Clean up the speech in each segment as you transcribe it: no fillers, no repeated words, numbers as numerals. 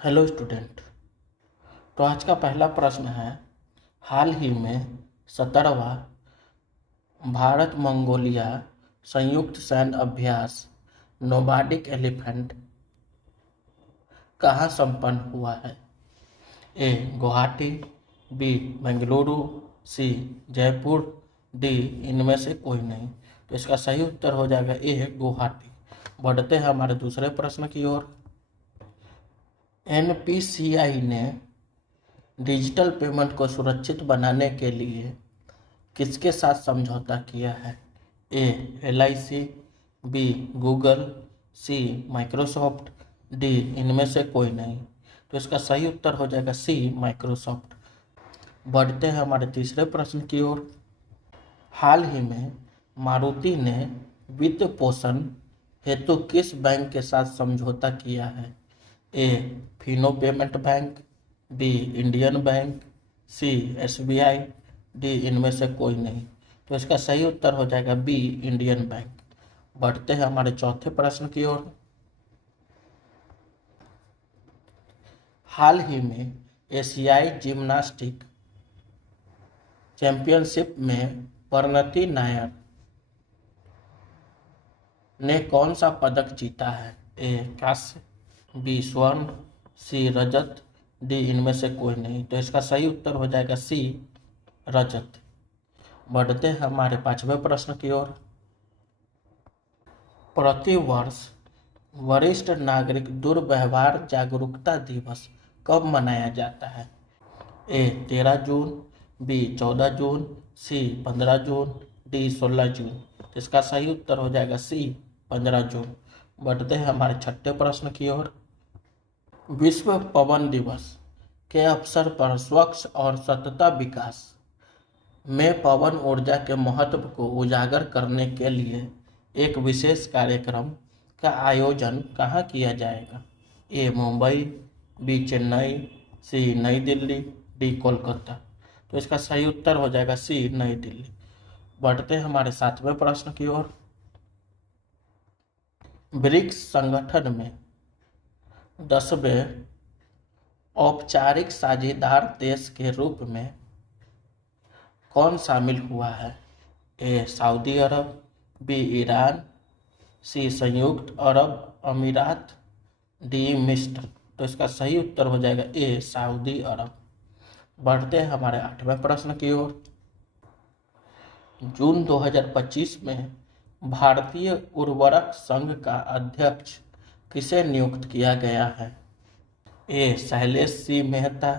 Hello student. तो आज का पहला प्रश्न है, हाल ही में 17वां भारत मंगोलिया संयुक्त सैन्य अभ्यास नोमाडिक एलिफेंट कहाँ संपन्न हुआ है? ए गुवाहाटी, बी बेंगलुरु, सी जयपुर, डी इनमें से कोई नहीं। तो इसका सही उत्तर हो जाएगा ए गुवाहाटी। बढ़ते हैं हमारे दूसरे प्रश्न की ओर। एनपीसीआई ने डिजिटल पेमेंट को सुरक्षित बनाने के लिए किसके साथ समझौता किया है? A LIC, B Google, C Microsoft, D इनमें से कोई नहीं। तो इसका सही उत्तर हो जाएगा सी माइक्रोसॉफ्ट। बढ़ते हैं हमारे तीसरे प्रश्न की ओर। हाल ही में मारुति ने वित्त पोषण हेतु किस बैंक के साथ समझौता किया है? A Fino payment bank, B Indian bank, C SBI, D इनमें से कोई नहीं। तो इसका सही उत्तर हो जाएगा बी इंडियन बैंक। बढ़ते हैं हमारे चौथे प्रश्न की ओर। हाल ही में एशियाई जिम्नास्टिक चैंपियनशिप में परिणति नायर ने कौन सा पदक जीता है? ए कांस्य, बी स्वर्ण, सी रजत, डी इनमें से कोई नहीं। तो इसका सही उत्तर हो जाएगा सी रजत। बढ़ते हैं हमारे पांचवें प्रश्न की ओर। प्रति वर्ष वरिष्ठ नागरिक दुर्व्यवहार जागरूकता दिवस कब मनाया जाता है? ए 13 जून, बी 14 जून, सी 15 जून, डी 16 जून। तो इसका सही उत्तर हो जाएगा सी 15 जून। बढ़ते हैं हमारे छठे प्रश्न की ओर। विश्व पवन दिवस के अवसर पर स्वच्छ और सतत विकास में पवन ऊर्जा के महत्व को उजागर करने के लिए एक विशेष कार्यक्रम का आयोजन कहाँ किया जाएगा? ए मुंबई, बी चेन्नई, सी नई दिल्ली, डी कोलकाता। तो इसका सही उत्तर हो जाएगा सी नई दिल्ली। बढ़ते हैं हमारे सातवें प्रश्न की ओर। ब्रिक्स संगठन में 10वें औपचारिक साझेदार देश के रूप में कौन शामिल हुआ है? ए सऊदी अरब, बी ईरान, सी संयुक्त अरब अमीरात, डी मिस्र। तो इसका सही उत्तर हो जाएगा ए सऊदी अरब। बढ़ते हैं हमारे आठवें प्रश्न की ओर। जून 2025 में भारतीय उर्वरक संघ का अध्यक्ष किसे नियुक्त किया गया है? ए शैलेश सी मेहता,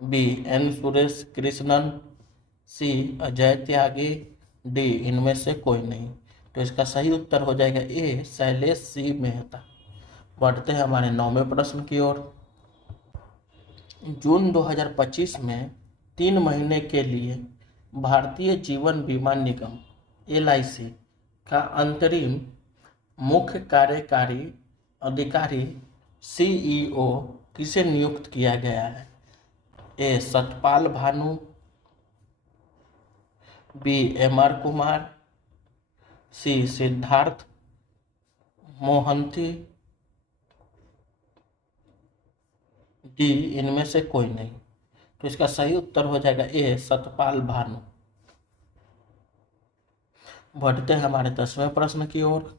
बी एन सुरेश कृष्णन, सी अजय त्यागी, डी इनमें से कोई नहीं। तो इसका सही उत्तर हो जाएगा ए शैलेश सी मेहता। बढ़ते हैं हमारे नौवें प्रश्न की ओर। जून 2025 में 3 महीने के लिए भारतीय जीवन बीमा निगम एलआईसी का अंतरिम मुख्य कार्यकारी अधिकारी सीईओ किसे नियुक्त किया गया है? ए सतपाल भानु, बी एमआर कुमार, सी सिद्धार्थ मोहंती, डी इनमें से कोई नहीं। तो इसका सही उत्तर हो जाएगा ए सतपाल भानु। बढ़ते हैं हमारे 10वें प्रश्न की ओर।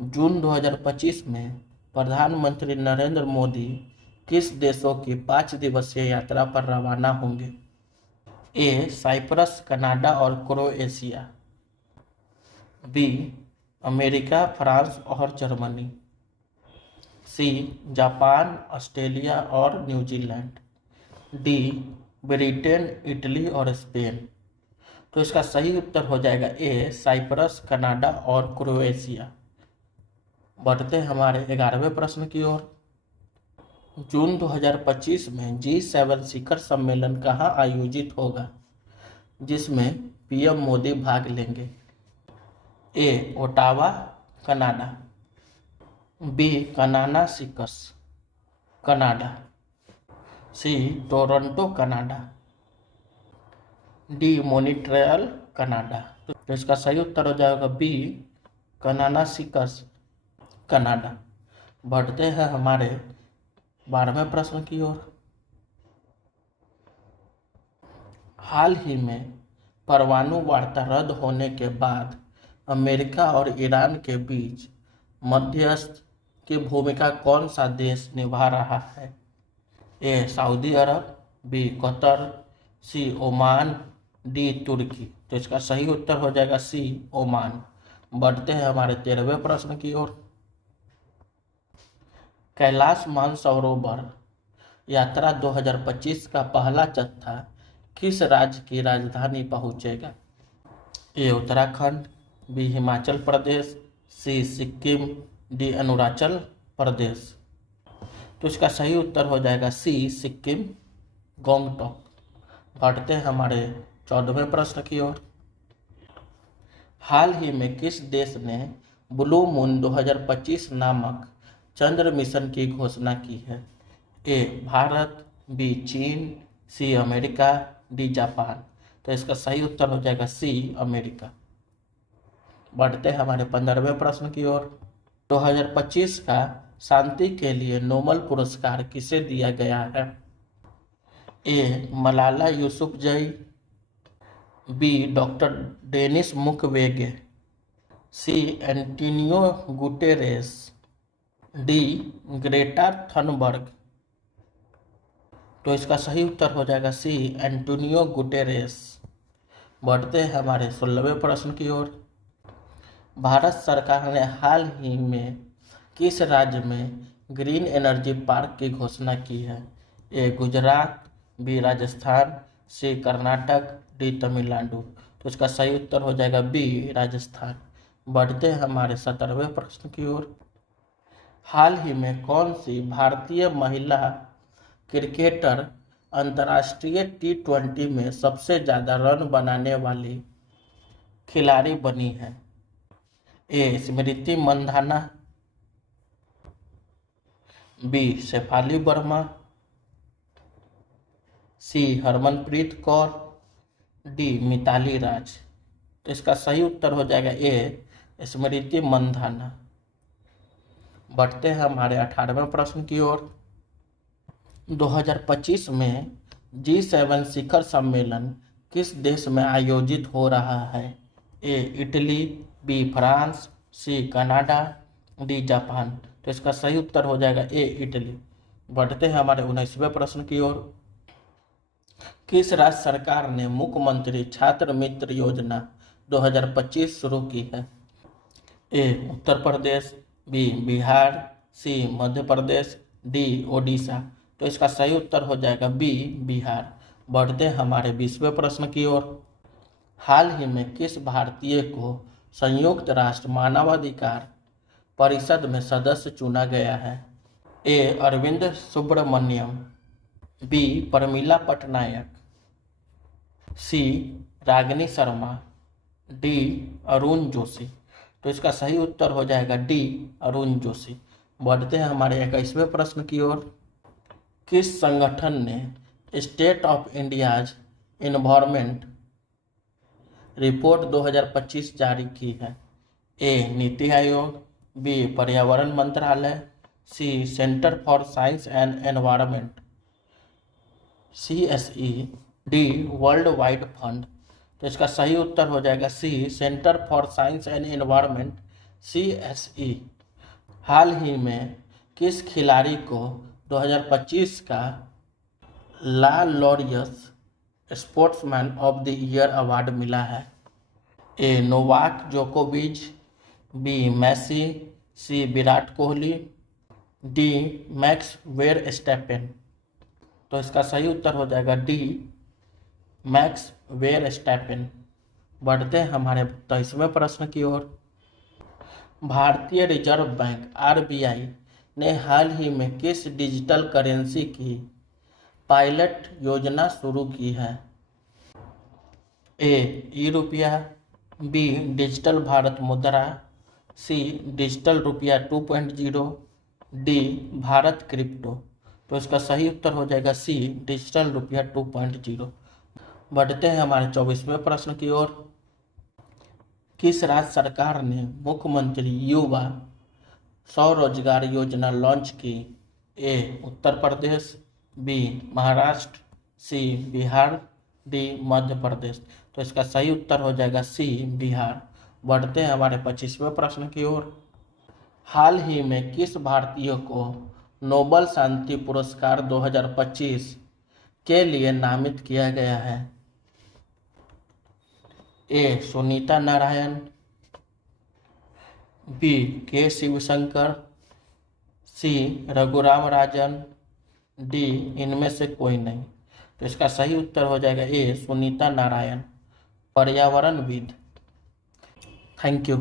जून 2025 में प्रधानमंत्री नरेंद्र मोदी किस देशों की 5 दिवसीय यात्रा पर रवाना होंगे? ए साइप्रस, कनाडा और क्रोएशिया, बी अमेरिका, फ्रांस और जर्मनी, सी जापान, ऑस्ट्रेलिया और न्यूजीलैंड, डी ब्रिटेन, इटली और स्पेन। तो इसका सही उत्तर हो जाएगा ए साइप्रस, कनाडा और क्रोएशिया। बढ़ते हैं हमारे 11वें प्रश्न की ओर। जून 2025 में G7 शिखर सम्मेलन कहाँ आयोजित होगा जिसमें पीएम मोदी भाग लेंगे? A Ottawa, Canada, B Kananaskis, Canada, C Toronto, Canada, D Montreal, Canada. तो इसका सही उत्तर हो जाएगा बी कनानासिकस, कनाडा। बढ़ते हैं हमारे 12वें प्रश्न की ओर। हाल ही में परमाणु वार्ता रद्द होने के बाद अमेरिका और ईरान के बीच मध्यस्थ की भूमिका कौन सा देश निभा रहा है? ए सऊदी अरब, बी कतर, सी ओमान, डी तुर्की। तो इसका सही उत्तर हो जाएगा सी ओमान। बढ़ते हैं हमारे 13वें प्रश्न की ओर। कैलाश मानसरोवर यात्रा 2025 का पहला जत्था किस राज्य की राजधानी पहुंचेगा? ए उत्तराखंड, बी हिमाचल प्रदेश, सी सिक्किम, डी अरुणाचल प्रदेश। तो इसका सही उत्तर हो जाएगा सी सिक्किम, गंगटोक। बढ़ते हैं हमारे 14वें प्रश्न की ओर। हाल ही में किस देश ने ब्लू मून 2025 नामक चंद्र मिशन की घोषणा की है? ए भारत, बी चीन, सी अमेरिका, डी जापान। तो इसका सही उत्तर हो जाएगा सी अमेरिका। बढ़ते हैं हमारे 15वें प्रश्न की ओर। 2025 का शांति के लिए नोबेल पुरस्कार किसे दिया गया है? A Malala Yousafzai, B doctor Denis Mukwege, C Antonio Guterres, D Greta Thunberg. तो इसका सही उत्तर हो जाएगा सी एंटोनियो गुटेरेस। बढ़ते हैं हमारे 16वें प्रश्न की ओर। भारत सरकार ने हाल ही में किस राज्य में ग्रीन एनर्जी पार्क की घोषणा की है? ए गुजरात, बी राजस्थान, सी कर्नाटक, डी तमिलनाडु। तो इसका सही उत्तर हो जाएगा बी राजस्थान। बढ़ते हैं हमारे 17वें प्रश्न की ओर। हाल ही में कौन सी भारतीय महिला क्रिकेटर अंतर्राष्ट्रीय T20 में सबसे ज़्यादा रन बनाने वाली खिलाड़ी बनी है? ए स्मृति मंधाना, बी शेफाली वर्मा, सी हरमनप्रीत कौर, डी मिताली राज। तो इसका सही उत्तर हो जाएगा ए स्मृति मंधाना। बढ़ते हैं हमारे 18वें प्रश्न की ओर। 2025 में G7 शिखर सम्मेलन किस देश में आयोजित हो रहा है? A Italy, B France, C Canada, D Japan. तो इसका सही उत्तर हो जाएगा ए इटली। बढ़ते हैं हमारे 19वें प्रश्न की ओर। किस राज्य सरकार ने मुख्यमंत्री छात्र मित्र योजना 2025 शुरू की है? ए उत्तर प्रदेश, बी बिहार, सी मध्य प्रदेश, डी ओडिशा। तो इसका सही उत्तर हो जाएगा बी बिहार। बढ़ते हैं हमारे 20वें प्रश्न की ओर। हाल ही में किस भारतीय को संयुक्त राष्ट्र मानवाधिकार परिषद में सदस्य चुना गया है? ए अरविंद सुब्रमण्यम, बी प्रमिला पटनायक, सी रागिनी शर्मा, डी अरुण जोशी। तो इसका सही उत्तर हो जाएगा डी अरुण जोशी। बढ़ते हैं हमारे 21वें प्रश्न की ओर। किस संगठन ने state of India's environment report 2025 जारी की है? ए नीति आयोग, बी पर्यावरण मंत्रालय, C Centre for Science and Environment CSE, D World Wide Fund. तो इसका सही उत्तर हो जाएगा C Centre for Science and Environment CSE। हाल ही में किस खिलाड़ी को 2025 का ला Laureus Sportsman of the Year Award मिला है? ए नोवाक जोकोविच, B Messi, C Virat Kohli, D Max Verstappen. तो इसका सही उत्तर हो जाएगा डी मैक्स वेरस्टैपेन। बढ़ते हैं हमारे 23वें प्रश्न की ओर। भारतीय रिजर्व बैंक RBI ने हाल ही में किस डिजिटल करेंसी की पायलट योजना शुरू की है? ए ई रुपया, बी डिजिटल भारत मुद्रा, सी डिजिटल रुपया 2.0, डी भारत क्रिप्टो। तो इसका सही उत्तर हो जाएगा सी डिजिटल रुपया 2.0। बढ़ते हैं हमारे 24वें प्रश्न की ओर। किस राज्य सरकार ने मुख्यमंत्री युवा स्वरोजगार योजना लॉन्च की? ए उत्तर प्रदेश, बी महाराष्ट्र, सी बिहार, डी मध्य प्रदेश। तो इसका सही उत्तर हो जाएगा सी बिहार। बढ़ते हैं हमारे 25वें प्रश्न की ओर। हाल ही में किस भारतीय को नोबल शांति पुरस्कार 2025 के लिए नामित किया गया है? ए सुनीता नारायण, बी के शिवशंकर, सी रघुराम राजन, डी इनमें से कोई नहीं। तो इसका सही उत्तर हो जाएगा ए सुनीता नारायण, पर्यावरणविद। Thank you.